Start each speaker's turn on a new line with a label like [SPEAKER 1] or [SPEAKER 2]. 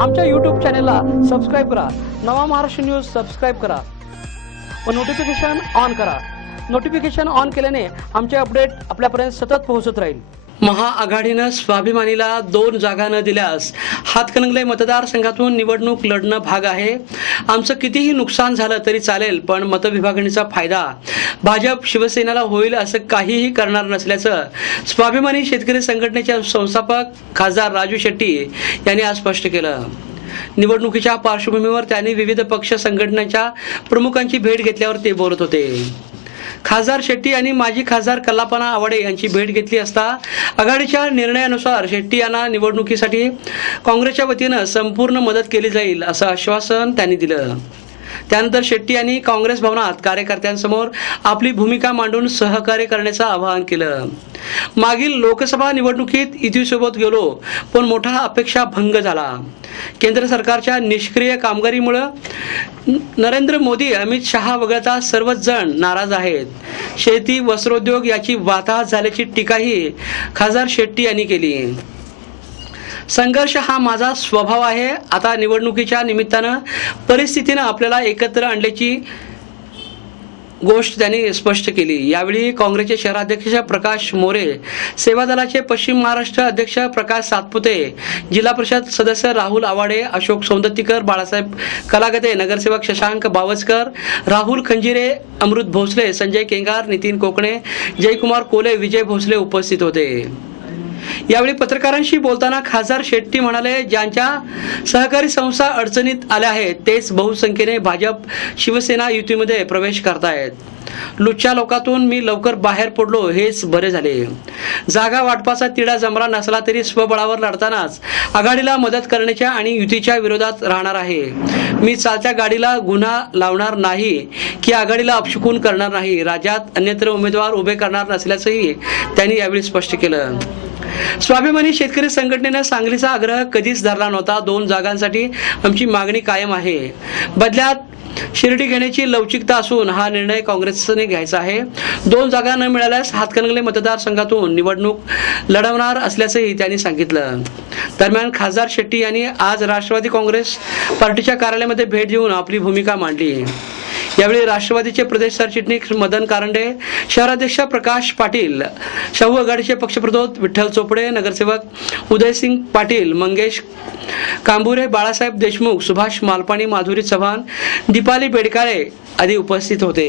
[SPEAKER 1] आमच्या यूट्यूब चॅनेलला सबस्क्राईब करा. नवा महाराष्ट्र न्यूज सबस्क्राईब करा. व नोटिफिकेशन ऑन करा. नोटिफिकेशन ऑन केल्याने आमचे अपडेट आपल्यापर्यंत सतत पोहोचत राहील. महाआघाडीनं स्वाभिमानीला दोन जागा न दिल्यास हातकणंगले मतदारसंघातून निवडणूक लढणं भाग आहे. आमचं कितीही नुकसान झालं तरी चालेल पण मतविभागणीचा फायदा भाजप शिवसेनेला होईल असं काहीही करणार नसल्याचं स्वाभिमानी शेतकरी संघटनेचे संस्थापक खासदार राजू शेट्टी यांनी आज स्पष्ट केलं. निवडणुकीच्या पार्श्वभूमीवर त्यांनी विविध पक्ष संघटनांच्या प्रमुखांची भेट घेतल्यावर ते बोलत होते. खासदार शेट्टी यांनी माजी खासदार कल्लापना आवाडे यांची भेट घेतली असता आघाडीच्या निर्णयानुसार शेट्टी यांना निवडणुकीसाठी काँग्रेसच्या वतीनं संपूर्ण मदत केली जाईल असं आश्वासन त्यांनी दिलं. त्यानंतर शेट्टी यांनी काँग्रेस भवनात कार्यकर्त्यांसमोर आपली भूमिका मांडून सहकार्य करण्याचं आवाहन केलं. मागील लोकसभा निवडणुकीत युतीसोबत गेलो पण मोठा अपेक्षा भंग झाला. केंद्र सरकारच्या निष्क्रिय कामगिरीमुळं नरेंद्र मोदी अमित शहा वगळता सर्वच जण नाराज आहेत. शेती वस्त्रोद्योग याची वाताहत झाल्याची टीकाही खासदार शेट्टी यांनी केली. संघर्ष हा माझा स्वभाव आहे. आता निवडणुकीच्या निमित्तानं परिस्थितीनं आपल्याला एकत्र आणल्याची गोष्ट त्यांनी स्पष्ट केली. यावेळी काँग्रेसचे शहराध्यक्ष प्रकाश मोरे सेवा दलाचे पश्चिम महाराष्ट्र अध्यक्ष प्रकाश सातपुते जिल्हा परिषद सदस्य राहुल आवाडे अशोक सौंदत्तीकर बाळासाहेब कलागते नगरसेवक शशांक बावस्कर राहुल खंजिरे अमृत भोसले संजय केंगार नितीन कोकणे जयकुमार कोले विजय भोसले उपस्थित होते. यावेळी पत्रकारांशी बोलताना खासदार शेट्टी म्हणाले ज्यांच्या सहकारी संस्था अडचणीत आल्या आहेत तेच बहुसंख्येने भाजप शिवसेना युतीमध्ये प्रवेश करतायत. लुच्च्या लोकातून मी लवकर बाहेर पडलो हेच बरे झाले. जागा वाटपाचा तिढा जमला नसला तरी स्वबळावर लढतानाच आघाडीला मदत करण्याच्या आणि युतीच्या विरोधात राहणार आहे. मी चालत्या गाडीला गुन्हा लावणार नाही की आघाडीला अपशुकून करणार नाही. राज्यात अन्यत्र उमेदवार उभे करणार नसल्याचंही त्यांनी यावेळी स्पष्ट केलं. स्वाभिमानी शेतकरी संघटनेनं सांगलीचा आग्रह कधीच धरला नव्हता. दोन जागांसाठी आमची मागणी कायम आहे. बदल्यात शिर्डी घेण्याची लवचिकता असून हा निर्णय काँग्रेसने घ्यायचा आहे. दोन जागा न मिळाल्यास हातकणंगले मतदारसंघातून निवडणूक लढवणार असल्याचंही त्यांनी सांगितलं. दरम्यान खासदार शेट्टी यांनी आज राष्ट्रवादी काँग्रेस पार्टीच्या कार्यालयामध्ये भेट देऊन आपली भूमिका मांडली. यावेळी राष्ट्रवादीचे प्रदेश सरचिटणीस मदन कारंडे शहराध्यक्ष प्रकाश पाटील शाहू आघाडीचे पक्षप्रतोद विठ्ठल चोपडे नगरसेवक उदयसिंग पाटील मंगेश कांबुरे बाळासाहेब देशमुख सुभाष मालपाणी माधुरी चव्हाण दीपाली बेडकाळे आदी उपस्थित होते.